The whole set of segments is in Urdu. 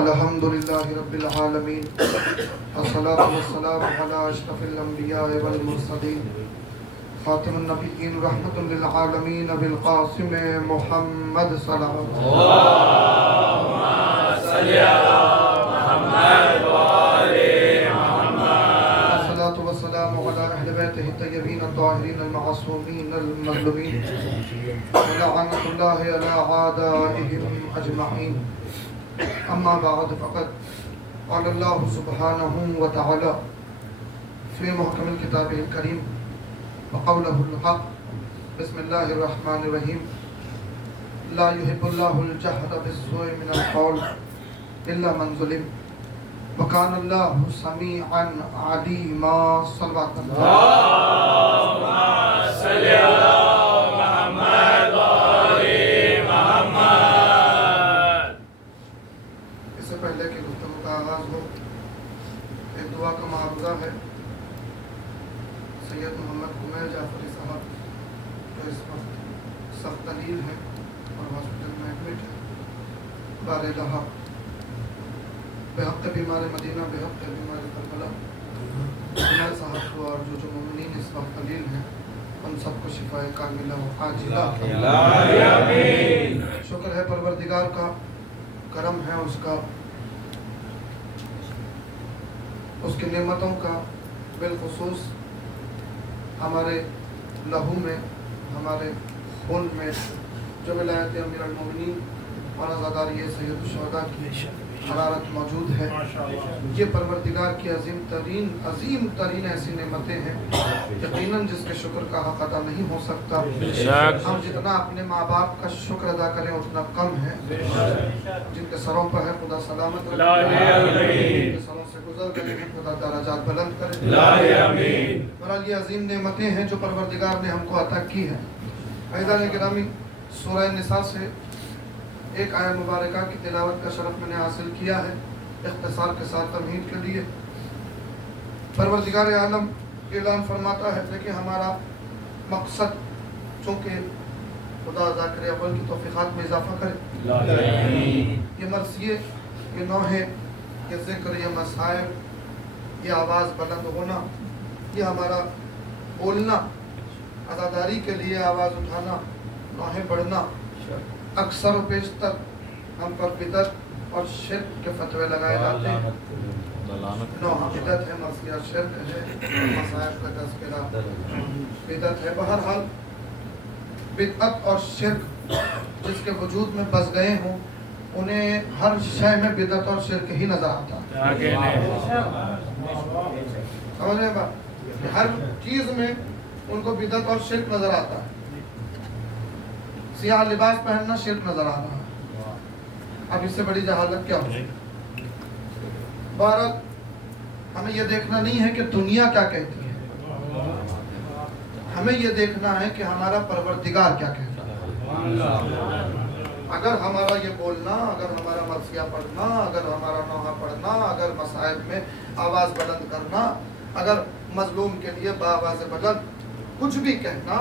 الحمد للہ رب العالمین الصلاة والسلام علی اشرف الانبیاء والمرسلین خاتم النبیین رحمت للعالمین ابی القاسم محمد صلی اللہ علیہ وسلم اللہم صلی علی محمد وآل محمد الصلاة والسلام علی اہل بیتہ الطیبین الطاہرین المعصومین المظلومین ولعنۃ اللہ علی اعدائہم اجمعین اما بعد فقد قال اللہ سبحانہ وتعالی فی محکم الکتاب الکریم وقولہ الحق بسم اللہ الرحمن الرحیم لا يحب اللہ الجہر بالسوء من القول الا من ظلم وکان اللہ سمیعا علیما صلوات اللہم صلی علی محمد وآل محمد۔ اس سے پہلے کہ گفتگو کا آغاز ہو ایک دعا کا معاوضہ ہے۔ سید محمد عمیر جعفری صاحب جو اس وقت سخت علیل ہے اور ہاسپٹل میں ایڈمٹ ہے، بار لہا بحق بیمار مدینہ بحق بیمار کربلا عمیر صاحب کو اور جو مومنین اس وقت علیل ہیں ان سب کو شفاء کاملہ و عاجلہ آمین۔ شکر ہے پروردگار کا، کرم ہے اس کا، اس کی نعمتوں کا، بالخصوص ہمارے لہو میں، ہمارے خون میں جو ولایت امیر المومنین اور عزاداری سید الشہداء کی حرارت موجود ہے۔ یہ پروردگار کی عظیم ترین ایسی نعمتیں ہیں یقیناً جس کے شکر کا حق ادا نہیں ہو سکتا۔ ہم جتنا اپنے ماں باپ کا شکر ادا کریں اتنا کم ہے۔ جن کے سروں پر ہے خدا سلامت رکھے، جن کے سروں سے گزر گئے ہیں خدا درجات بلند کرے۔ بہرحال یہ عظیم نعمتیں ہیں جو پروردگار نے ہم کو عطا کی ہیں۔ عزیزان گرامی، سورہ نساء سے ایک آیت مبارکہ کی تلاوت کا شرف میں نے حاصل کیا ہے اختصار کے ساتھ تمہید کے لیے۔ پروردگار عالم اعلان فرماتا ہے کہ ہمارا مقصد چونکہ خدا ذاکر اول کی توفیقات میں اضافہ کرے، یہ مرثیے، یہ نوحے، یہ ذکر، یہ مصائب، یہ آواز بلند ہونا، یہ ہمارا بولنا، عزاداری کے لیے آواز اٹھانا، نوحے پڑھنا، اکثر و بیشتر ہم پر بدعت اور شرک کے فتوے لگائے جاتے ہیں۔ نوحہ بدعت ہے، مرثیہ شرک ہے، مصائب کا تذکرہ بدعت ہے۔ بہرحال بدعت اور شرک جس کے وجود میں بس گئے ہوں انہیں ہر شے میں بدعت اور شرک ہی نظر آتا ہے۔ سمجھ رہے ہیں بات؟ ہر چیز میں ان کو بدعت اور شرک نظر آتا ہے۔ سیاہ لباس پہننا شرک نظر آ رہا ہے، اب اس سے بڑی جہالت کیا ہو؟ بہرحال ہمیں یہ دیکھنا نہیں ہے کہ دنیا کیا کہتی ہے، ہمیں یہ دیکھنا ہے کہ ہمارا پروردگار کیا کہتا ہے۔ اگر ہمارا یہ بولنا، اگر ہمارا مرثیہ پڑھنا، اگر ہمارا نوحہ پڑھنا، اگر مصائب میں آواز بلند کرنا، اگر مظلوم کے لیے بآواز بلند کچھ بھی کہنا،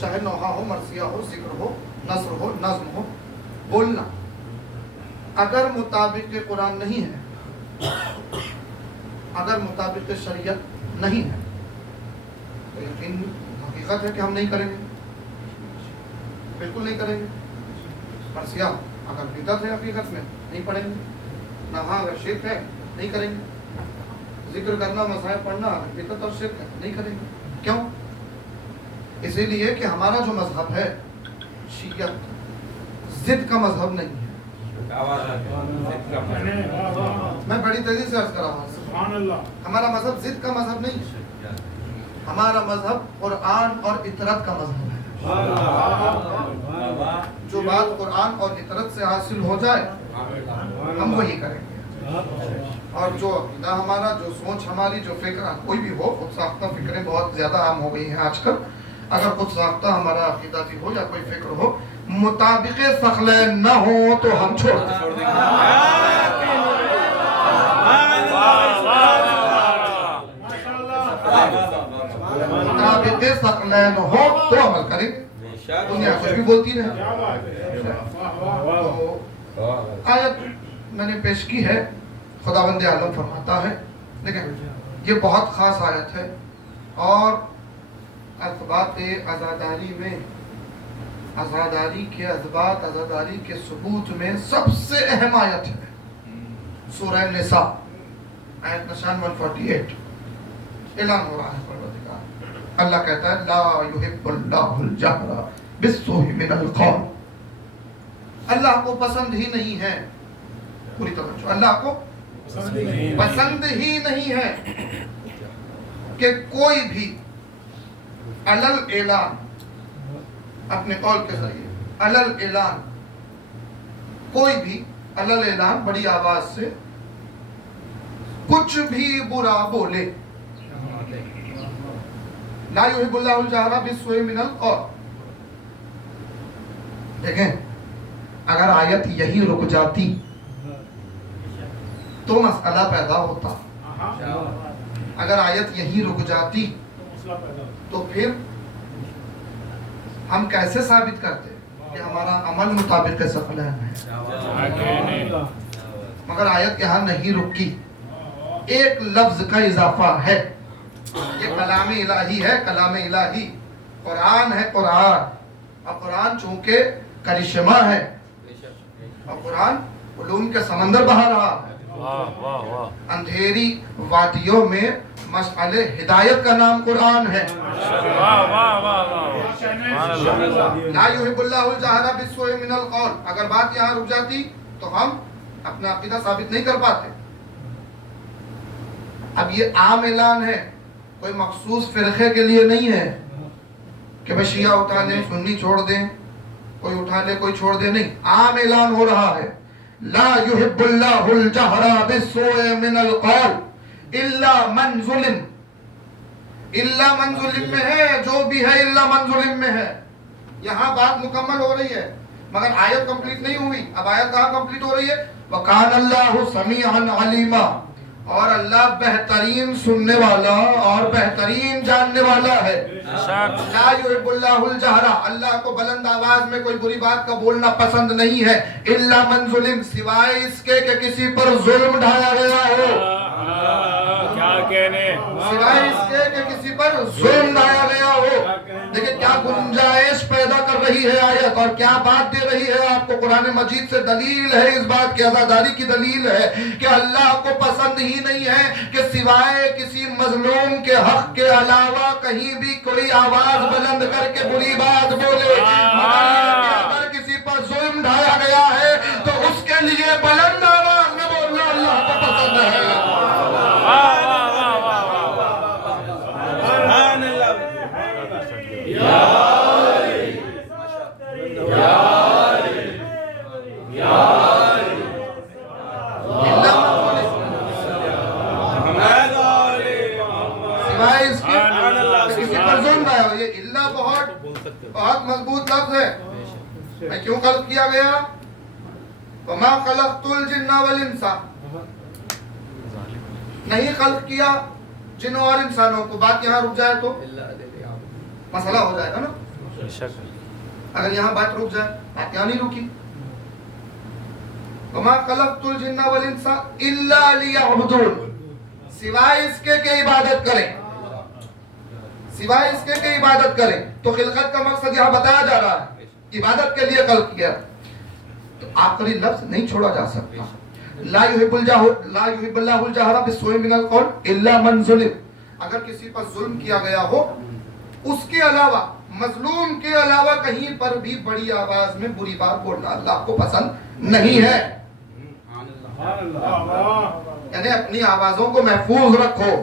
چاہے نوحہ ہو، مرثیہ ہو، ذکر ہو، نثر ہو، نظم ہو، بولنا اگر مطابق قرآن نہیں ہے، اگر مطابق شریعت نہیں ہے تو یقین حقیقت ہے کہ ہم نہیں کریں گے، بالکل نہیں کریں گے۔ مرثیہ اگر بدعت ہے حقیقت میں نہیں پڑھیں گے، نوحہ اگر شرک ہے نہیں کریں گے، ذکر کرنا، مصائب پڑھنا اگر بدعت اور شرک ہے نہیں کریں گے۔ کیوں؟ اسی لیے کہ ہمارا جو مذہب ہے شیعت ضد کا مذہب نہیں ہے۔ میں بڑی تیزی سے عرض کر رہا ہوں، ہمارا مذہب ضد کا مذہب نہیں ہے، ہمارا مذہب قرآن اور اطرت کا مذہب ہے۔ جو بات قرآن اور اطرت سے حاصل ہو جائے ہم وہی کریں گے، اور جو عقیدہ ہمارا، جو سوچ ہماری، جو فکر کوئی بھی ہو، خود ساختہ فکریں بہت زیادہ عام ہو گئی ہیں آج کل، اگر خود ساختہ ہمارا عقیدہ بھی ہو یا کوئی فکر ہو، مطابق ثقلین نہ ہو تو ہم چھوڑ دیں۔ مطابق ثقلین ہو تو عمل کریں، دنیا کچھ بھی بولتی رہے۔ آیت میں نے پیش کی ہے، خداوند عالم فرماتا ہے، دیکھیں یہ بہت خاص آیت ہے، اور اثبات عزاداری میں، عزاداری کے اثبات، عزاداری کے ثبوت میں سب سے اہم آیت ہے سورہ نساء، آیت نشان 148۔ اعلان ہو رہا ہے پروردگار، اللہ کہتا ہے لا یحب اللہ الجہر بالسوء من القول، اللہ کو پسند ہی نہیں ہے، پوری توجہ، اللہ کو پسند ہی نہیں ہے کہ کوئی بھی علل اعلان، اپنے قول کے ذریعے علل اعلان، کوئی بھی علل اعلان بڑی آواز سے کچھ بھی برا بولے، لا یحب اللہ الجہر بالسوء من القول۔ دیکھیں اگر آیت یہی رک جاتی تو مسئلہ پیدا ہوتا، اگر آیت یہی رک جاتی تو پھر ہم کیسے ثابت کرتے کہ ہمارا عمل مطابق ثقلین ہے؟ مگر آیت یہاں نہیں رکی، ایک لفظ کا اضافہ ہے، یہ کلام الہی ہے، کلام الہی، قرآن ہے، قرآن، اور قرآن چونکہ کرشمہ ہے، اور قرآن علوم کے سمندر بہا رہا ہے، اندھیری وادیوں میں مشعل ہدایت کا نام قرآن ہے۔ لا یحب اللہ الجہر بالسوء من القول، اگر بات یہاں رک جاتی تو ہم اپنا عقیدہ ثابت نہیں کر پاتے۔ اب یہ عام اعلان ہے، کوئی مخصوص فرقے کے لیے نہیں ہے کہ بھئی شیعہ اٹھا لیں، سنی چھوڑ دیں، کوئی اٹھا لے کوئی چھوڑ دے، نہیں، عام اعلان ہو رہا ہے لا یحب اللہ الجہر بالسوء من القول الا من ظلم، الا من ظلم میں ہے، جو بھی ہے الا من ظلم میں ہے، یہاں بات مکمل ہو رہی ہے مگر آیت کمپلیٹ نہیں ہوئی، اب آیت کہاں کمپلیٹ ہو رہی ہے؟ وَقَانَ اللَّهُ سَمِيعًا عَلِيمًا، اور اللہ بہترین سننے والا اور بہترین جاننے والا ہے۔ لا یحب اللہ الجہر، اللہ کو بلند آواز میں کوئی بری بات کا بولنا پسند نہیں ہے، الا من ظلم، سوائے اس کے کہ کسی پر ظلم ڈھایا گیا ہو، کیا کہنے، سوائے اس کے کہ کسی پر ظلم ڈھایا گیا ہو۔ دیکھیں کیا گنجائش پیدا کر رہی ہے آیت، اور کیا بات دے رہی ہے آپ کو قرآن مجید سے، دلیل ہے اس بات کی، عزاداری کی دلیل ہے کہ اللہ کو پسند ہی نہیں ہے کہ سوائے کسی مظلوم کے حق کے علاوہ کہیں بھی کوئی آواز بلند کر کے بری بات بولے، مگر یہ کہ اگر کسی پر ظلم ڈھایا گیا ہے تو اس کے لیے بلند آواز میں بولنا اللہ کو پسند ہے۔ بہت مضبوط لفظ ہے، میں کیوں خلق کیا گیا؟ وَمَا خَلَقْتُ الْجِنَّ وَالْإِنسَ، نہیں خلق کیا جنوں اور انسانوں کو۔ بات یہاں رک جائے تو مسئلہ ہو جائے گا نا، اگر یہاں بات رک جائے، بات یہاں نہیں رکی۔ وَمَا خَلَقْتُ الْجِنَّ وَالْإِنسَ إِلَّا لِيَعْبُدُونَ، سوائے اس کے کہ عبادت کریں، سوائے اس کے کہ عبادت کریں۔ تو خلقت کا مقصد یہاں بتایا جا رہا ہے، عبادت کے لیے خلق کیا، تو آخری لفظ نہیں چھوڑا جا سکتا۔ لا یحب اللہ الجہر بالسوء من القول الا من ظلم، اگر کسی پر ظلم کیا گیا ہو، اس کے علاوہ، مظلوم کے علاوہ کہیں پر بھی بڑی آواز میں بری بات بولنا اللہ کو پسند نہیں ہے۔ یعنی اپنی آوازوں کو محفوظ رکھو،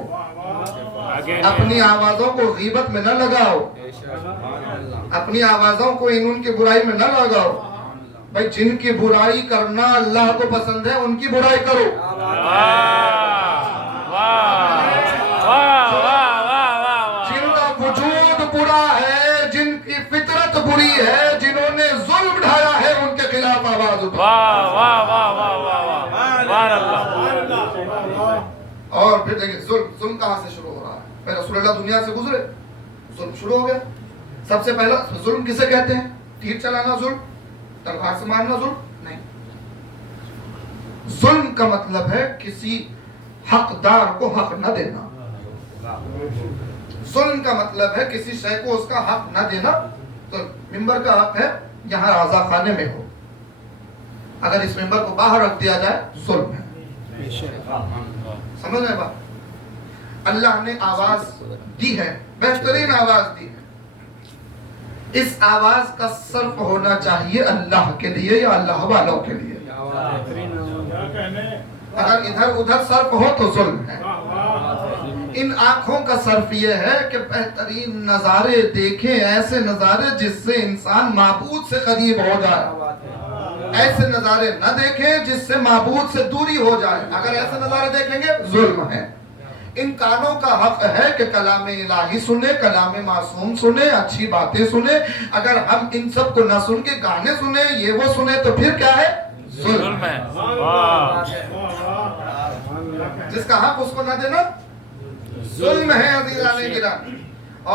اپنی آوازوں کو غیبت میں نہ لگاؤ، اپنی آوازوں کو ان کی برائی میں نہ لگاؤ۔ بھائی جن کی برائی کرنا اللہ کو پسند ہے ان کی برائی کرو، جن کا وجود برا ہے، جن کی فطرت بری ہے، جنہوں نے ظلم ڈھایا ہے، ان کے خلاف آواز اٹھاؤ۔ اور پھر دیکھیں ظلم کہاں سے شروع ہو رہا ہے؟ پھر رسول اللہ دنیا سے گزرے، ظلم شروع ہو گیا۔ سب سے پہلا ظلم کسے کہتے ہیں؟ تیر چلانا ظلم، تلوار سے مارنا ظلم نہیں، ظلم کا مطلب ہے کسی حقدار کو حق نہ دینا. ظلم کا مطلب ہے کسی شے کو اس کا حق نہ دینا. تو ممبر کا حق ہے یہاں رضا خانے میں ہو, اگر اس ممبر کو باہر رکھ دیا جائے ظلم ہے. سمجھ رہے بات؟ اللہ نے آواز دی ہے, بہترین آواز دی ہے. اس آواز کا صرف ہونا چاہیے اللہ کے لیے یا اللہ والوں کے لیے. اگر ادھر ادھر صرف ہو تو ظلم ہے. ان آنکھوں کا صرف یہ ہے کہ بہترین نظارے دیکھیں, ایسے نظارے جس سے انسان معبود سے قریب ہو جائے. ایسے نظارے نہ دیکھیں جس سے معبود سے دوری ہو جائے. اگر ایسے نظارے دیکھیں گے ظلم ہے. ان کانوں کا حق ہے کہ کلام الہی سنے, کلام معصوم سنے, اچھی باتیں سنے. اگر ہم ان سب کو نہ سن کے گانے سنے, یہ وہ سنے, تو پھر کیا ہے؟ ظلم ہے. جس کا حق اس کو نہ دینا ظلم ہے عزیزان گرامی.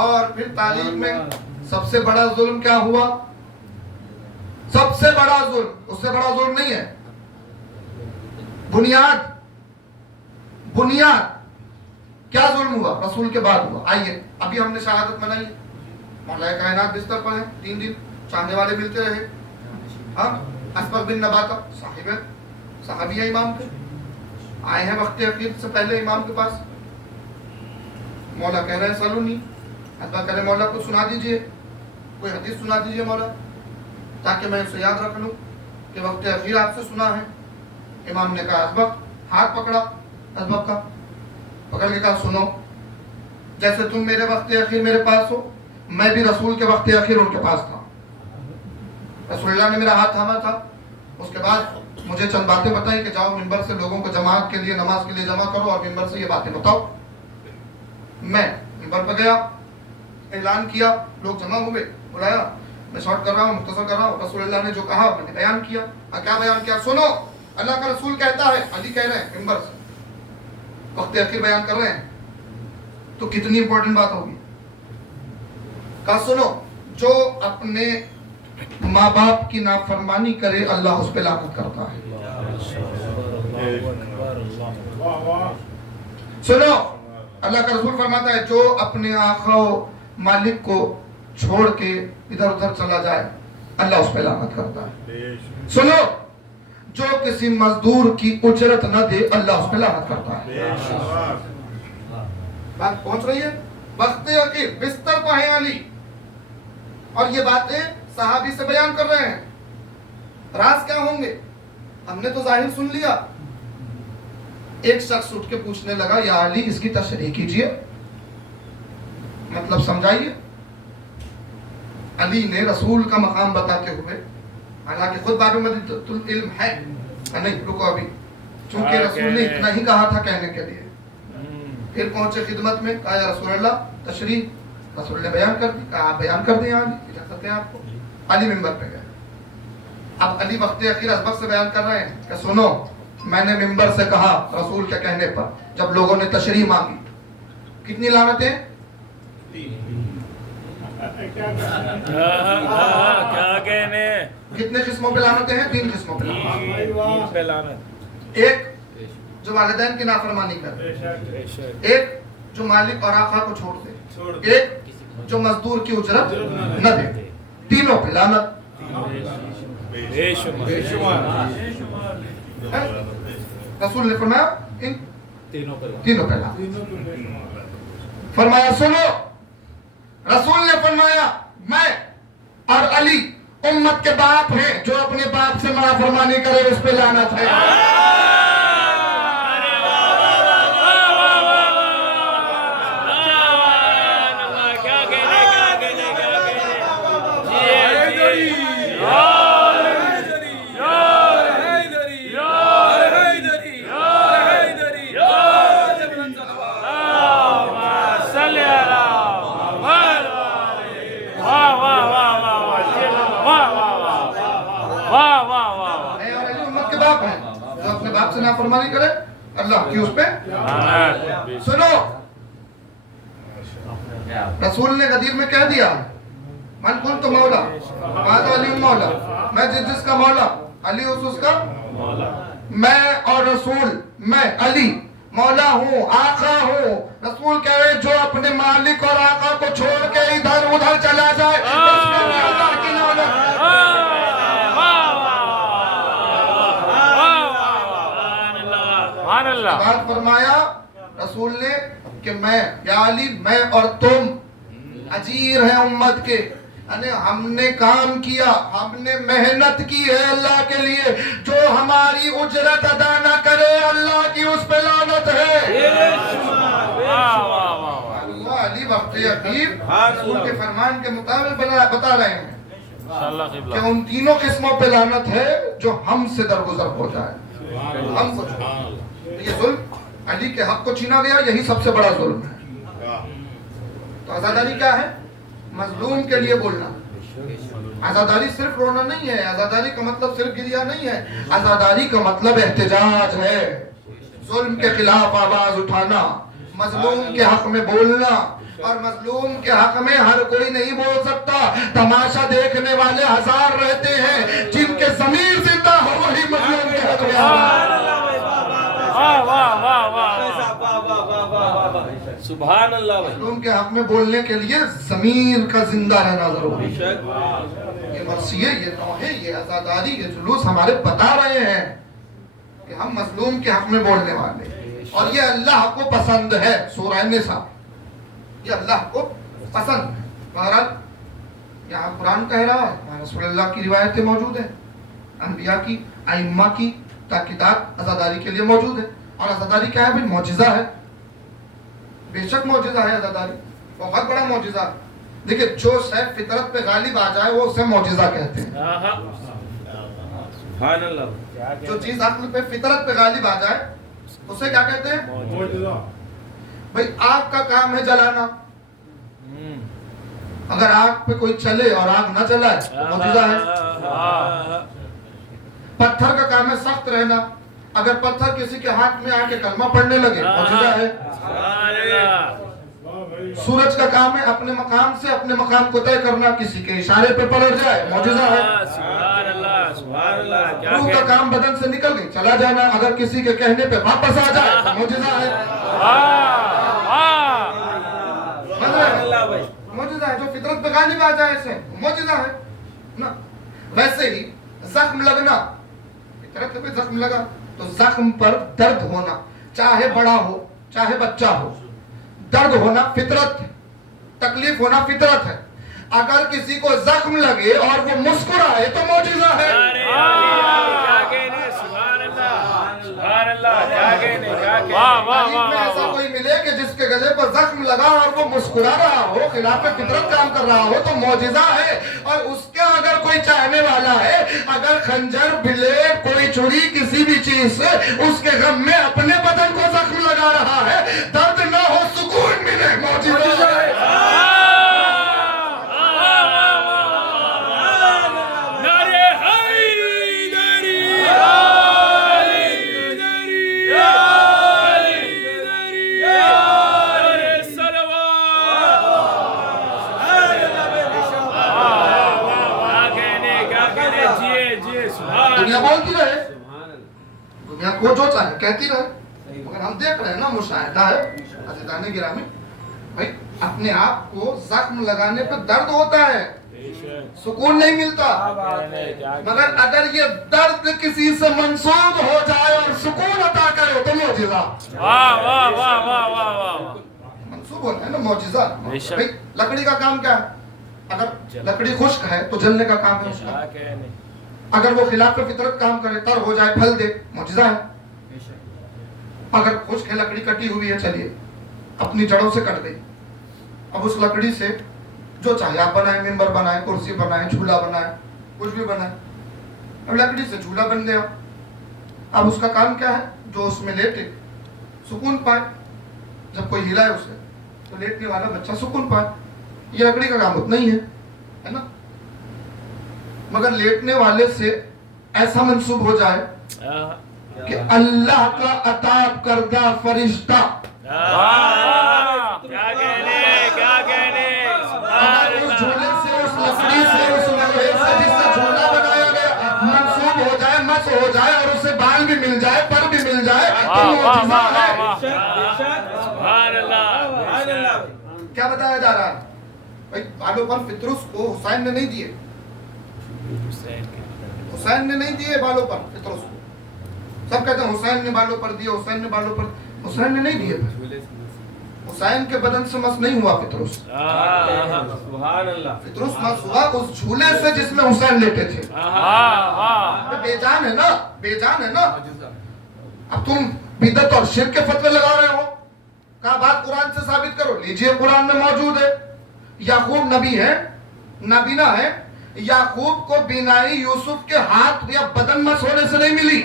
اور پھر تاریخ میں سب سے بڑا ظلم کیا ہوا؟ سب سے بڑا ظلم, اس سے بڑا ظلم نہیں ہے. بنیاد کیا ظلم ہوا؟ رسول کے بعد ہوا. آئیے ابھی ہم نے شہادت منائی, مولا کائنات بستر پر ہے, 3 دن چاہنے والے ملتے رہے. ہاں, اسبغ بن نباتہ صاحب ہے, صحابی ہے امام کے, آئے ہیں وقت اخیر سے پہلے امام کے پاس. مولا کہہ رہے ہیں سلونی. اسبغ کہہ رہے مولا کو سنا دیجئے, کوئی حدیث سنا دیجئے مولا, تاکہ میں اسے یاد رکھ لوں کہ وقت اخیر آپ سے سنا ہے. امام نے کہا اسبغ, ہاتھ پکڑا اسبغ کا, پکڑ کے کہا سنو, جیسے تم میرے وقت اخیر میرے پاس ہو, میں بھی رسول کے وقت اخیر ان کے پاس تھا. رسول اللہ نے میرا ہاتھ تھاما تھا. اس کے بعد مجھے چند باتیں بتائیں کہ جاؤ ممبر سے لوگوں کو جماعت کے لیے, نماز کے لیے جمع کرو اور ممبر سے یہ باتیں بتاؤ. میں ممبر پر گیا, اعلان کیا, لوگ جمع ہوئے, بلایا. میں شارٹ کر رہا ہوں, مختصر کر رہا ہوں. رسول اللہ نے جو کہا میں نے بیان کیا. کیا بیان کیا؟ سنو, اللہ کا رسول کہتا ہے, علی کہہ رہے ہیں ممبر سے, وقت اخیر بیان کر رہے ہیں, تو کتنی امپورٹنٹ بات ہوگی. کہا سنو, جو اپنے ماں باپ کی نافرمانی کرے اللہ اس پہ لعنت کرتا ہے. سنو, اللہ کا رسول فرماتا ہے جو اپنے آقا و مالک کو چھوڑ کے ادھر ادھر چلا جائے اللہ اس پہ لعنت کرتا ہے. سنو, جو کسی مزدور کی اجرت نہ دے اللہ اس پہ لعنت کرتا ہے. بات پہنچ رہی ہے؟ وقت اخیر بستر پہ ہیں علی, اور یہ باتیں صحابی سے بیان کر رہے ہیں. راز کیا ہوں گے؟ ہم نے تو ظاہر سن لیا. ایک شخص اٹھ کے پوچھنے لگا, یا علی اس کی تشریح کیجئے, مطلب سمجھائیے. علی نے رسول کا مقام بتاتے ہوئے, حالانکہ خود باب مدینۃ العلم ہے, نہیں رکو ابھی, چونکہ رسول نے اتنا ہی کہا تھا کہنے کے لیے. پھر پہنچے خدمت میں, کہا یا رسول اللہ تشریح. رسول نے بیان کر دی, کہا آپ بیان کر دیں, علی اجازت ہے آپ کو. علی ممبر پہ گئے. اب علی وقت اخیر اسبغ سے بیان کر رہے ہیں کہ سنو, میں نے ممبر سے کہا رسول کے کہنے پر, جب لوگوں نے تشریح مانگی, کتنی لعنتیں؟ کیا کہنے, کتنے قسموں پہ لعنتیں ہیں؟ 3 قسموں پہ لعنت. ایک جو والدین کی نافرمانی کرے, ایک جو مالک اور آقا کو چھوڑ دے, ایک جو مزدور کی اجرت نہ دے. تینوں پہ لعنت. رسول نے فرمایا ان تینوں پہ لعنت. فرمایا سنو, رسول نے فرمایا میں اور علی امت کے باپ ہیں, جو اپنے باپ سے نافرمانی کرے اس پہ لعنت ہے. نافرمانی کرے اللہ کی اس پہ. سنو, رسول نے غدیر میں کہہ دیا من کنت مولا فہذا علی مولا, میں جس کا مولا علی اس کا مولا. میں اور رسول، میں علی مولا ہوں، آقا ہوں. رسول کہہ رہے جو اپنے مالک اور آقا کو چھوڑ کے ادھر ادھر چلا جائے اس میں بھی اللہ کی لعنت. بات فرمایا رسول نے کہ میں یا علی، میں اور تم اجیر ہیں امت کے. یعنی ہم نے کام کیا، ہم نے محنت کی ہے اللہ کے لیے. جو ہماری اجرت ادا نہ کرے اللہ کی اس پہ لعنت ہے. علی وقت حبیب رسول کے فرمان کے مطابق بتا رہے ہیں کہ ان تینوں قسموں پہ لعنت ہے جو ہم سے درگزر ہو جائے. ہم کو یہ ظلم علی کے حق کو چھینا گیا، یہی سب سے بڑا ظلم ہے. تو عزاداری کیا ہے؟ مظلوم کے لیے بولنا. عزاداری صرف رونا نہیں ہے، عزاداری کا مطلب صرف گریا نہیں ہے. عزاداری کا مطلب احتجاج ہے، ظلم کے خلاف آواز اٹھانا، مظلوم کے حق میں بولنا. اور مظلوم کے حق میں ہر کوئی نہیں بول سکتا. تماشا دیکھنے والے ہزار رہتے ہیں، جن کے ضمیر زندہ ہو وہی مظلوم کے حق میں سبحان اللہ. مظلوم کے حق میں بولنے کے لیے ضمیر کا زندہ رہنا ضروری ہے. یہ مرثیے، یہ نوحے، یہ عزاداری، یہ جلوس ہمارے بتا رہے ہیں کہ ہم مظلوم کے حق میں بولنے والے، اور یہ اللہ کو پسند ہے. سورہ النساء یہ اللہ کو پسند ہے. بہرحال یہاں قرآن کہہ رہا ہے، رسول اللہ کی روایتیں موجود ہیں، انبیاء کی، ائمہ کی تاکیدات عزاداری کے لیے موجود ہے. اور عزاداری کیا ہے بھائی؟ معجزہ ہے. بے شک معجزہ ہے عزاداری، بہت بڑا معجزہ. دیکھیں جو شے فطرت پہ غالب آ جائے وہ اسے معجزہ کہتے ہیں. سبحان اللہ. جو چیز عقل پہ فطرت پہ غالب آ جائے اسے کیا کہتے ہیں؟ معجزہ. بھائی آگ کا کام ہے جلانا، اگر آگ پہ کوئی چلے اور آگ نہ جلائے معجزہ ہے. پتھر کا کام ہے سخت رہنا، اگر پتھر کسی کے ہاتھ میں آ کے کلمہ پڑھنے لگے معجزہ ہے. سورج کا کام ہے اپنے مقام سے اپنے مقام کو طے کرنا، کسی کے اشارے پہ پلٹ جائے معجزہ ہے. روح کا کام بدن سے نکل گئی چلا جانا، اگر کسی کے کہنے پہ واپس آ جائے تو معجزہ ہے. معجزہ ہے جو فطرت پہ غالب آ جائے اسے معجزہ ہے نا. ویسے ہی زخم لگنا، فطرت پہ زخم لگا تو زخم پر درد ہونا، چاہے بڑا ہو چاہے بچہ ہو، درد ہونا فطرت ہے، تکلیف ہونا فطرت ہے. اگر کسی کو زخم لگے اور وہ مسکرائے تو معجزہ ہے. ایسا کوئی ملے کہ جس کے گلے پر زخم لگا اور وہ مسکرا رہا ہو، خلاف فطرت کام کر رہا ہو تو معجزہ ہے. اور اس کا اگر کوئی چاہنے والا ہے، اگر خنجر، بلیڈ، کوئی چھری، کسی بھی چیز سے اس کے غم میں اپنے بدن کو زخم لگا رہا ہے، درد نہ ہو سکون ملے معجزہ ہے. دنیا بولتی رہے، دنیا کو جو چاہے کہتی رہے، مگر ہم دیکھ رہے ہیں نا، مشاہدہ ہے عزیزان گرامی، بھائی اپنے آپ کو زخم لگانے پہ درد ہوتا ہے، سکون نہیں ملتا. مگر اگر یہ درد کسی سے منسوب ہو جائے اور سکون عطا کرے تو معجزہ. منسوب ہوتا ہے نا معجزہ. بھائی لکڑی کا کام کیا ہے؟ اگر لکڑی خشک ہے تو جلنے کا کام ہے اس کا. اگر وہ خلاف فطرت کام کرے، تر ہو جائے، پھل دے، معجزہ ہے. اگر خشک ہے، لکڑی کٹی ہوئی ہے، چلیے اپنی جڑوں سے کٹ گئی، اب اس لکڑی سے جو چاہے آپ بنائیں، ممبر بنائیں، کرسی بنائیں، جھولا بنائیں، کچھ بھی بنائیں. اب لکڑی سے جھولا بن گیا، اب اس کا کام کیا ہے؟ جو اس میں لیٹے سکون پائے. جب کوئی ہلائے اسے تو لیٹنے والا بچہ سکون پائے. یہ لکڑی کا کام اتنا ہی ہے نا. مگر لیٹنے والے سے ایسا منسوب ہو جائے کہ اللہ کا عطا کردہ فرشتہ، اگر اس جھولے سے، اس لکڑی سے، اس لوہے سے جس سے جھولا بنایا گیا منسوب ہو جائے، مس ہو جائے اور اسے بال بھی مل جائے، پر بھی مل جائے تو معجزہ ہے۔ سبحان اللہ۔ کیا بتایا جا رہا ہے؟ بھائی بالوں پر فطرس کو حسین نے نہیں دیے، حسین نے نہیں دیے بالوں پر فطرس کو۔ سب کہتے ہیں حسین نے بالوں پر دیے، حسین نے بالوں پر، حسین نے نہیں دیے۔ حسین کے بدن سے مس نہیں ہوا فطرس، سبحان اللہ۔ فطرس مس ہوا اس جھولے سے جس میں حسین لیٹے تھے۔ بے جان ہے نا، بے جان ہے نا۔ اب تم بدعت اور شرک کے فتوے لگا رہے ہو، کہا بات قرآن سے ثابت کرو، لیجئے قرآن میں موجود ہے۔ یعقوب نبی ہے، نابینا ہے، یعقوب کو بینائی یوسف کے ہاتھ یا بدن مس ہونے سے نہیں ملی۔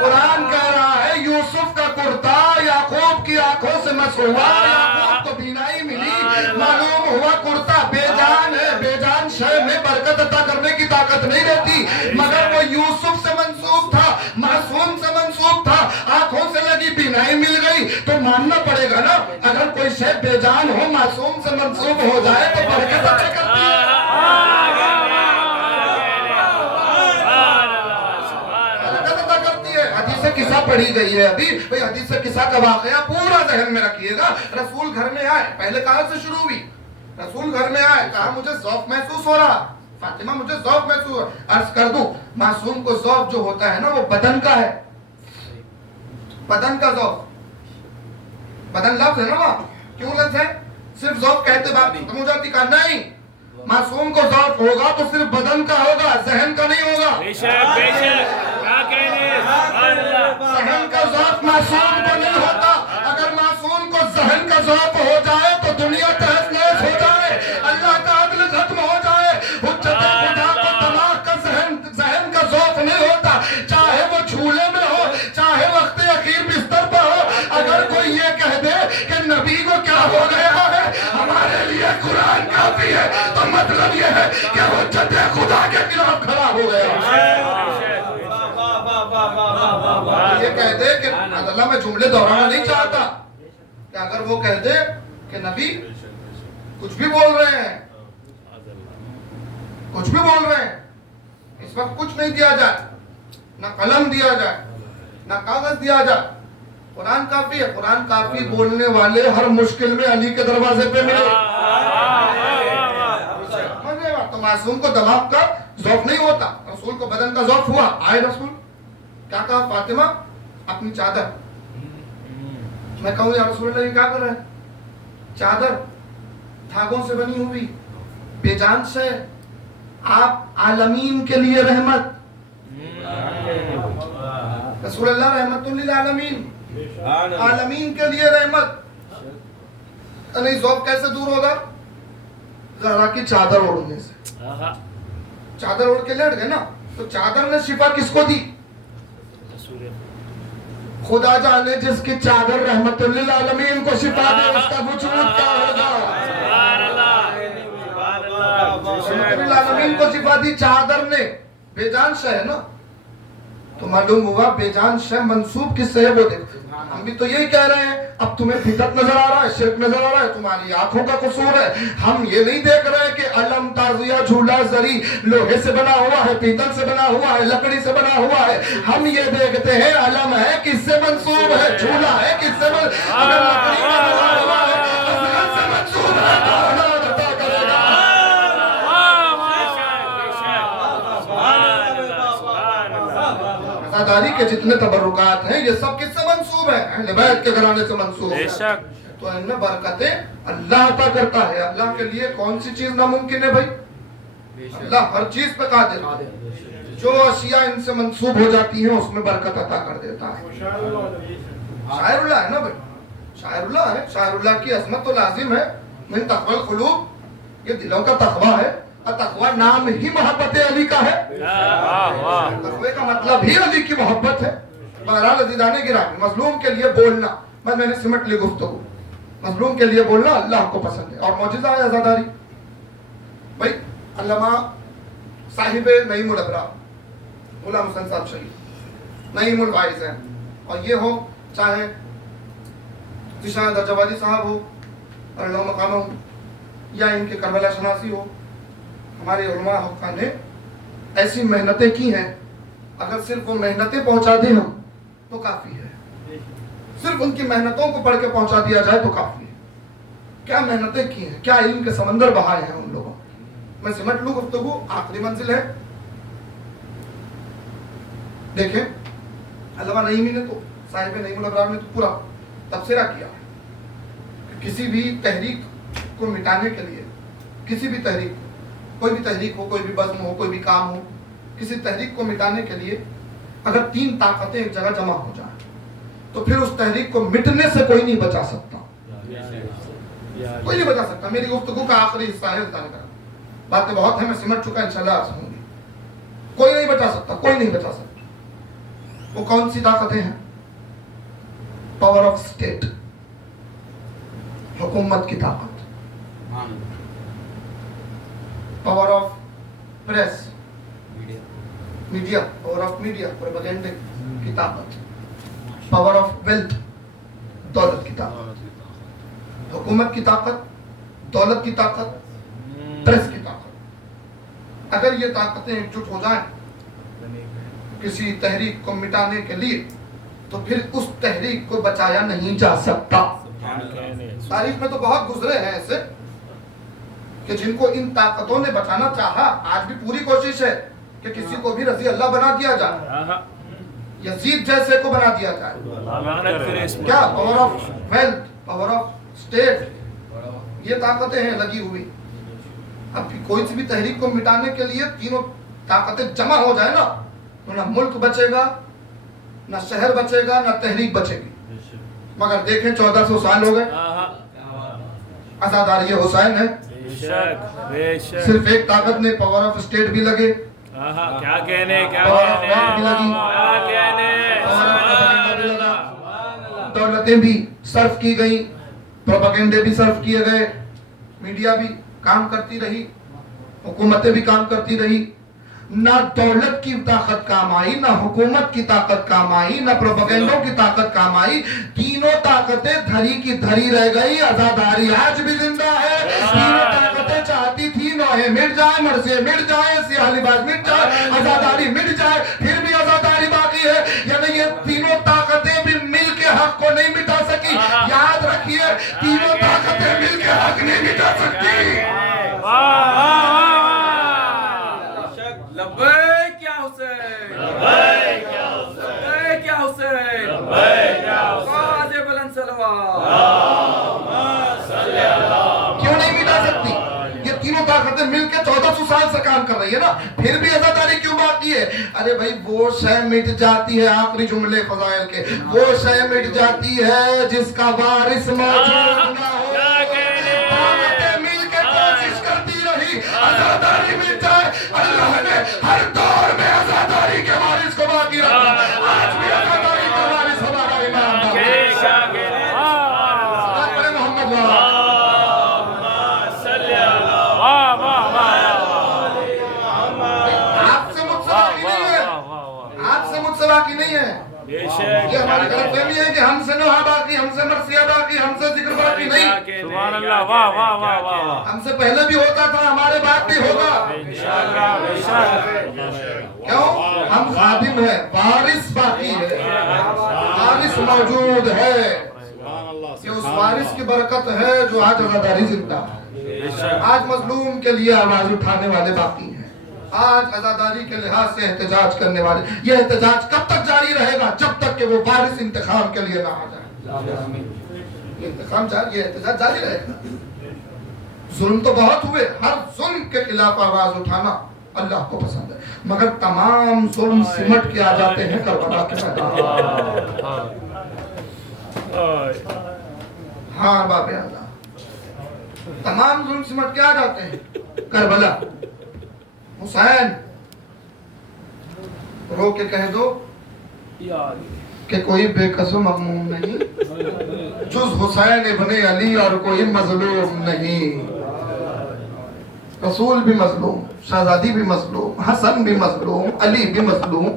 قرآن کہہ رہا ہے یوسف کا کرتا یعقوب کی آنکھوں سے مس ہوا، یعقوب کو بینائی ملی، معلوم ہوا کرتا بے جان ہے۔ بے جان شے میں برکت عطا کرنے کی طاقت نہیں رہتی، مگر وہ یوسف سے منسوب تھا، معصوم سے منسوب تھا، آنکھوں سے لگی بینائی مل گئی تو ماننا پڑے گا نا۔ اگر کوئی شے بے جان ہو، معصوم سے منسوب ہو جائے تو برکت عطا کرتی ہے۔ حدیث قصہ پڑھی گئی ہے ابھی، بھئی حدیث قصہ کا واقعہ پورا ذہن میں رکھیے گا۔ رسول گھر میں آئے، پہلے کہاں سے شروع ہوئی؟ رسول گھر میں آئے، کہا مجھے ذوق محسوس ہو رہا، فاطمہ مجھے ذوق محسوس ہو رہا۔ عرض کر دوں معصوم کو ذوق جو ہوتا ہے نا وہ بدن کا ہے، بدن کا ذوق، بدن لفظ ہے نا وہاں، کیوں لفظ ہے؟ صرف ذوق کہتے بات ختم ہو جاتی، کہا نہیں، معصوم کو ذوق ہوگا تو صرف بدن کا ہوگا، ذہن کا نہیں ہوگا۔ بے شک بے شک، کیا کہنے، سبحان اللہ۔ ذہن کا ذوق معصوم کو نہیں ہوتا، اگر معصوم کو ذہن کا ذوق ہو جائے تو دنیا تہس نہس ہو جائے، اللہ کا عدل ختم ہو جائے۔ حجت خدا کو دماغ کا ذہن کا ذوق نہیں ہوتا، چاہے وہ جھولے میں ہو، چاہے وقت اخیر بستر پر ہو۔ اگر کوئی یہ کہہ دے کہ نبی کو کیا ہو گیا ہے، ہمارے لیے قرآن کافی ہے، تو مطلب یہ ہے کہ حجت خدا کے خلاف کھڑا ہو گیا۔ یہ کہہ دے کہ اللہ میں جملے دہرانا نہیں چاہتا کہ اگر وہ کہہ دے کہ نبی کچھ بھی بول رہے ہیں، کچھ بھی بول رہے ہیں، اس وقت کچھ نہیں دیا جائے، نہ قلم دیا جائے نہ کاغذ دیا جائے، قرآن کافی ہے۔ قرآن کافی بولنے والے ہر مشکل میں علی کے دروازے پہ ملے۔ تو معصوم کو دماغ کا ذوق نہیں ہوتا، رسول کو بدن کا ذوق ہوا۔ آئے رسول، کیا کہا فاطمہ؟ اپنی چادر، میں کہوں یا رسول اللہ یہ کیا کر رہے ہیں؟ چادر دھاگوں سے بنی ہوئی، بے جان سے، آپ عالمین کے لیے رحمت، رسول اللہ رحمت للعالمین، عالمین کے لیے رحمت۔ نہیں ذوق کیسے دور ہوگا؟ زہرا کی چادر اوڑھنے سے۔ چادر اوڑھ کے لیٹ گئے نا، تو چادر نے شفا کس کو دی؟ خدا جانے جس کی چادر رحمت للعالمین کو شفا دے اس کا وجود کیا ہوگا۔ رحمت للعالمین کو شفا دی چادر نے، بے جان شے ہے نا، تو معلوم ہوا بے جان شے منسوب کس سے ہے وہ دیکھتے۔ ہم بھی تو یہی کہہ رہے ہیں، اب تمہیں بدعت نظر آ رہا ہے، شرک نظر آ رہا ہے، تمہاری آنکھوں کا قصور ہے۔ ہم یہ نہیں دیکھ رہے کہ علم، تازیہ، جھولا، زری لوہے سے بنا ہوا ہے، پیتل سے بنا ہوا ہے، لکڑی سے بنا ہوا ہے۔ ہم یہ دیکھتے ہیں علم ہے کس سے منسوب ہے، جھولا ہے کس سے اگر لکڑی کا بنا ہوا ہے اصغر سے منسوب ہے تو اولاد عطا کرے گا۔ عزاداری کے جتنے تبرکات ہیں یہ سب کس سے منسوب ہیں؟ اہل بیت کے گھرانے سے منسوب ہے۔ تو ان میں برکتیں اللہ عطا کرتا ہے۔ اللہ کے لیے کون سی چیز ناممکن ہے بھائی؟ اللہ ہر چیز پہ قادر ہے۔ جو اشیاء ان سے منسوب ہو جاتی ہیں اس میں برکت عطا کر دیتا ہے۔ شاعر اللہ ہے نا بھائی، شاعر اللہ ہے، شاعر اللہ کی عظمت تو لازم ہے۔ من تقوی القلوب، یہ دلوں کا تقوی ہے، اور تقوی نام ہی محبت علی کا ہے۔ تقوی کا مطلب ہی علی کی محبت ہے۔ بہرحال عزیزان گرامی، مظلوم کے لیے بولنا، میں نے سمٹ لی گفتگو، مظلوم کے لیے بولنا اللہ کو پسند ہے اور معجزہ ہے عزاداری۔ بھائی علامہ صاحب نعیم الابرار غلام حسن صاحب شریف نعیم الواعظ ہیں، اور یہ ہو چاہے ذیشان درجوادی صاحب ہو اور مقامہ ہو، یا ان کے کربلا شناسی ہو، ہمارے علماء حقہ نے ایسی محنتیں کی ہیں، اگر صرف وہ محنتیں پہنچا دیں ہم تو کافی ہے، صرف ان کی محنتوں کو پڑھ کے پہنچا دیا جائے تو کافی ہے۔ کیا محنتیں کی ہیں، کیا علم کے سمندر بہائے ہیں ان لوگوں۔ میں سمٹ لوں گفتگو، آخری منزل ہے۔ دیکھیں علامہ نعیمی نے تو، صاحب نعیم الابرار نے تو پورا تبصرہ کیا کہ کسی بھی تحریک کو مٹانے کے لیے، کسی بھی تحریک، کوئی بھی تحریک ہو، کوئی بھی بزم ہو، کوئی بھی کام ہو، کسی تحریک کو مٹانے کے لیے اگر 3 طاقتیں ایک جگہ جمع ہو جائیں تو پھر اس تحریک کو مٹنے سے کوئی نہیں بچا سکتا، کوئی نہیں بچا سکتا۔ میری گفتگو کا آخری حصہ ہے، باتیں بہت ہیں، میں سمٹ چکا، انشاءاللہ آپ سنوں گی۔ کوئی نہیں بچا سکتا، کوئی نہیں بچا سکتا۔ وہ کون سی طاقتیں ہیں؟ پاور آف اسٹیٹ، حکومت کی طاقت، power of press, media, power of media, پروپیگنڈے کی طاقت، پاور آف ویلتھ، دولت کی طاقت، حکومت کی طاقت، دولت کی طاقت، پریس کی طاقت۔ اگر یہ طاقتیں ایک جٹ ہو جائیں کسی تحریک کو مٹانے کے لیے تو پھر اس تحریک کو بچایا نہیں جا سکتا۔ تاریخ میں تو بہت گزرے ہیں ایسے کہ جن کو ان طاقتوں نے بچانا چاہا۔ آج بھی پوری کوشش ہے کہ کسی کو بھی رضی اللہ بنا دیا جائے، یزید جیسے کو بنا دیا جائے۔ کیا power of wealth, power of state, یہ طاقتیں ہیں لگی ہوئی۔ اب کوئی سی بھی تحریک کو مٹانے کے لیے تینوں طاقتیں جمع ہو جائے نا تو نہ ملک بچے گا، نہ شہر بچے گا، نہ تحریک بچے گی۔ مگر دیکھیں 1400 سال ہو گئے، عزاداری حسین ہے، صرف ایک طاقت نے پاور آف اسٹیٹ بھی لگے، کیا کہنے، کیا دولتیں بھی صرف کی گئیں، پروپیگنڈے بھی صرف کیے گئے، میڈیا بھی کام کرتی رہی، حکومتیں بھی کام کرتی رہی۔ نہ دولت کی طاقت کام آئی، نہ حکومت کی طاقت کام آئی، نہ پروپیگنڈوں کی طاقت کام آئی۔ تینوں طاقتیں دھری کی دھری رہ گئی۔ عزاداری آج بھی زندہ ہے۔ تینوں طاقتیں چاہتی تھی نوحے مٹ جائے، مرثیے مٹ جائے، سیاہ لباس مٹ جائے، عزاداری مٹ جائے، پھر بھی عزاداری باقی ہے۔ یعنی یہ تینوں طاقتیں بھی مل کے حق کو نہیں مٹا سکی۔ یاد رکھیے، تینوں طاقتیں مل کے حق نہیں مٹا سکتی۔ لبیک یا حسین، لبیک یا حسین، لبیک یا حسین، لبیک یا حسین، آواز بلند صلوات، کیوں نہیں مٹا سکتی؟ یہ تینوں طاقتیں مل کے 1400 سال سے کام کر رہی ہے نا، پھر بھی عزاداری کیوں باقی ہے؟ ارے بھائی وہ شے مٹ جاتی ہے، آخری جملے فضائل کے، وہ شے مٹ جاتی ہے جس کا وارث موجود نہ ہو۔ طاقتیں مل کے کوشش کرتی رہی، عزاداری مٹ جائے۔ اللہ نے ہر دور میں عزاداری کے وارث کو باقی رکھا۔ آج بھی عزاداری کا وارث ہمارا امام محمد آپ سے باقی نہیں ہے۔ یہ ہماری غلط فہمی ہے کہ ہم سے نوحہ باقی، ہم سے مرثیہ باقی، ہم سے ذکر باقی نہیں۔ سبحان اللہ، واہ واہ واہ واہ۔ ہم سے پہلے بھی ہوتا تھا، ہمارے بعد بھی ہوگا۔ کیوں؟ ہم خادم ہیں، وارث باقی ہے، وارث موجود ہے۔ یہ اس وارث کی برکت ہے جو آج عزاداری زندہ ہے، آج مظلوم کے لیے آواز اٹھانے والے باقی ہیں، آج عزاداری کے لحاظ سے احتجاج کرنے والے۔ یہ احتجاج کب تک جاری رہے گا؟ جب تک کہ وہ وارث انتخاب کے لیے نہ آ جائے۔ یہ انتخاب جاری، یہ احتجاج جاری رہے گا۔ ظلم تو بہت ہوئے، ہر ظلم کے خلاف آواز اٹھانا اللہ کو پسند ہے، مگر تمام ظلم سمٹ کے آ جاتے ہیں کربلا کے میدان۔ ہاں باب اعلیٰ، تمام ظلم سمٹ کے آ جاتے ہیں کربلا۔ حسین رو کے کہہ دو کہ کوئی بے کس و مغموم نہیں، جز حسین ابن علی اور کوئی مظلوم نہیں۔ رسول بھی مظلوم، شہزادی بھی مظلوم، حسن بھی مظلوم، علی بھی مظلوم،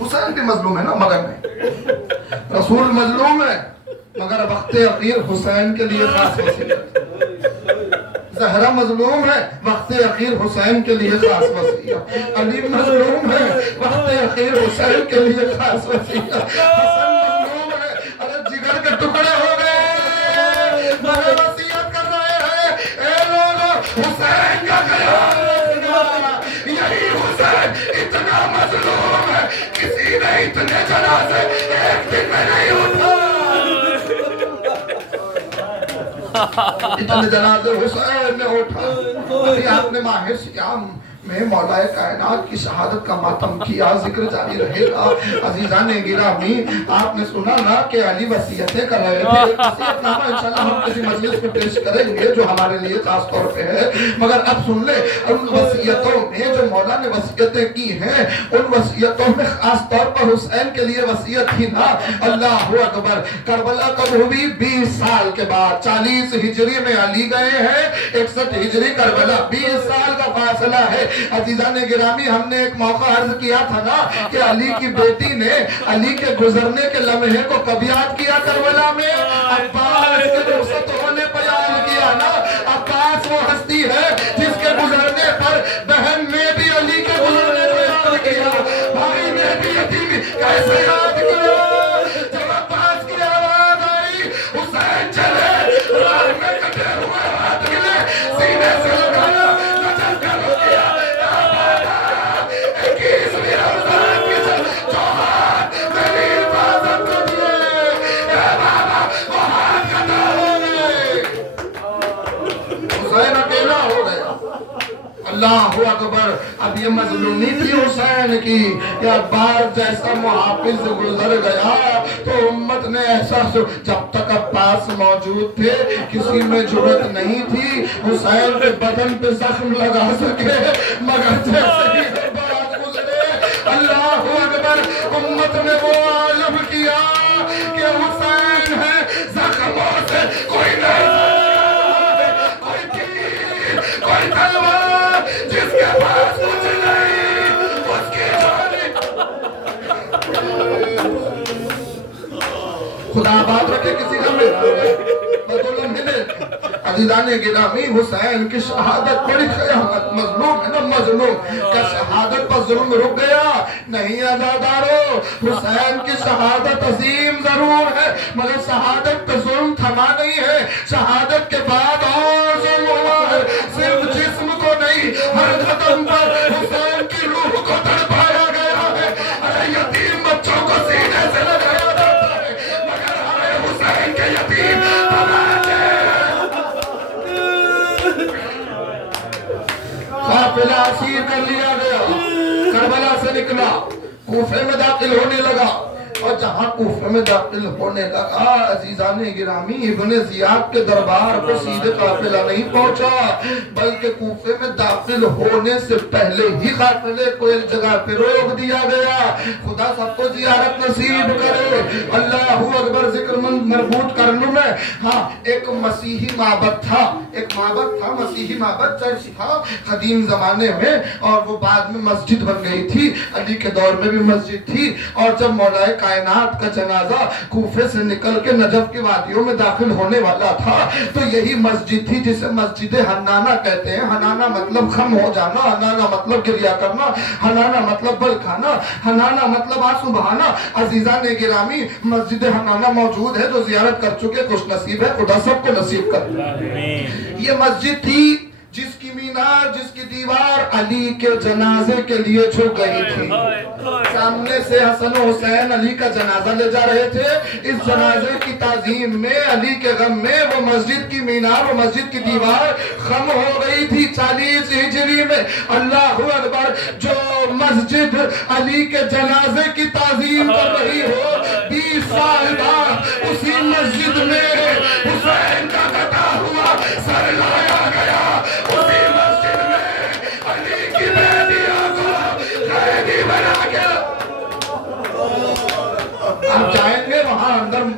حسین بھی مظلوم ہے نا، مگر نہیں۔ رسول مظلوم ہے مگر وقت اخیر حسین کے لیے خاص وصیت، زہرا مظلوم ہے، وقت اخیر حسین کے لیے خاص وصیت، علی مظلوم ہے، وقت اخیر حسین کے لیے خاص وصیت، حسن مظلوم ہے، ارے جگر کے ٹکڑے ہو گئے مگر وصیت کر رہے ہیں اے لوگو حسین کا خیال رکھنا، یہی حسین اتنا مظلوم ہے کسی نے اتنے جنازے ایک دن میں نہیں اٹھا، اتنے جنازے حسین نے اٹھا۔ ابھی آپ نے ماہ سیام میں مولا کائنات کی شہادت کا ماتم کیا، ذکر جاری رہے گا۔ عزیزان گرامی آپ نے سنا نا کہ علی وصیتیں کر رہے تھے، وصیت نامہ انشاءاللہ ہم کسی مجلس میں پیش کریں گے جو ہمارے لیے خاص طور پہ ہے، مگر اب سن لیں ان وصیتوں میں جو مولا نے وصیتیں کی ہیں ان وصیتوں میں خاص طور پر حسین کے لیے وصیت تھی نا۔ اللہ اکبر، کربلا کب ہوئی؟ 20 سال کے بعد، 40 ہجری میں علی گئے ہیں، 61 ہجری کربلا، 20 سال کا فاصلہ ہے۔ عزیزان گرامی ہم نے ایک موقع عرض کیا تھا نا کہ علی کی بیٹی نے علی کے گزرنے کے لمحے کو کب یاد کیا کربلا میں؟ عباس کے رخصت ہونے پر یاد کیا نا۔ عباس وہ ہستی ہے جس کے گزرنے پر بہن نے بھی علی کے گزرنے کو یاد کیا، بھائی نے بھی یتیم کیسے یاد کیا؟ جب عباس کی آواز آئی حسین چلے، راہ میں کٹے ہوئے ہاتھ ملے، سینے سے لگایا، نظر کر کیا، اللہ اکبر۔ اب یہ مظلومی تھی حسین کی کہ عباس جیسا محافظ سے گزر گیا تو امت نے احساس، جب تک عباس موجود تھے کسی میں جرأت نہیں تھی حسین کے بدن پہ زخم لگا سکے، مگر جیسے ہی عباس گزرے اللہ اکبر امت نے وہ عالم کیا کہ حسین ہے، زخموں سے کوئی نہیں، کوئی تیر، کوئی تلوار، جس کے پاس کچھ نہیں اس کی جانی۔ خدا آباد رکھے کسی کا بدولم ہنے۔ عزیزان گرامی حسین کی شہادت بڑی قیامت، مظلوم ہے نا مظلوم، کیا شہادت پر ظلم رک گیا؟ نہیں عزادارو، حسین کی شہادت عظیم ضرور ہے مگر شہادت پہ ظلم تھما نہیں ہے، شہادت کے بعد اور ظلم ہوا ہے، صرف جسم کو نہیں ہر قدم پر حسین کی روح کو تڑپایا گیا ہے۔ ارے یتیم بچوں کو سینے سے لگایا جاتا ہے مگر ہمیں حسین کے یتیم قافلہ اسیر کر لیا گیا، کربلا سے نکلا، کوفے میں داخل ہونے لگا، اور جہاں کوفے میں داخل ہونے لگا عزیزان گرامی ابن زیاد کے دربار کو سیدھے قافلہ نہیں پہنچا بلکہ کوفے میں داخل ہونے سے پہلے ہی قافلے کو ایک جگہ پہ روک دیا گیا۔ خدا سب کو زیارت نصیب کرے، اللہ اکبر۔ ذکر مربوط کرنے میں ہاں ایک مسیحی معبد تھا، ایک معبد تھا، مسیحی معبد، چرچ تھا قدیم زمانے میں، اور وہ بعد میں مسجد بن گئی تھی، علی کے دور میں بھی مسجد تھی، اور جب مولا کائنات کا جنازہ کوفے سے نکل کے نجف کی وادیوں میں داخل ہونے والا تھا تو یہی مسجد تھی جسے مسجد حنانہ کہتے ہیں۔ حنانہ مطلب خم ہو جانا، حنانہ مطلب گریا کرنا، حنانہ مطلب بل کھانا، حنانہ مطلب آنسو بہانا۔ عزیزان گرامی مسجد حنانہ موجود ہے، جو زیارت کر چکے خوش نصیب ہے، خدا سب کو نصیب کر۔ یہ مسجد تھی جس کی مینار، جس کی دیوار علی کے جنازے کے لیے جھک گئی تھی۔ سامنے سے حسن و حسین علی کا جنازہ لے جا رہے تھے، اس جنازے کی تعظیم میں، علی کے غم میں وہ مسجد کی مینار، وہ مسجد کی دیوار خم ہو گئی تھی 40 ہجری میں۔ اللہ اکبر۔ جو مسجد علی کے جنازے کی تعظیم کر رہی ہو، 20 سال بعد اسی مسجد میں حسین کا قطع ہوا سر لایا گیا، اسی مسجد میں علی کی بیٹیوں کو قیدی بنا کے۔ آپ جائیں گے وہاں اندر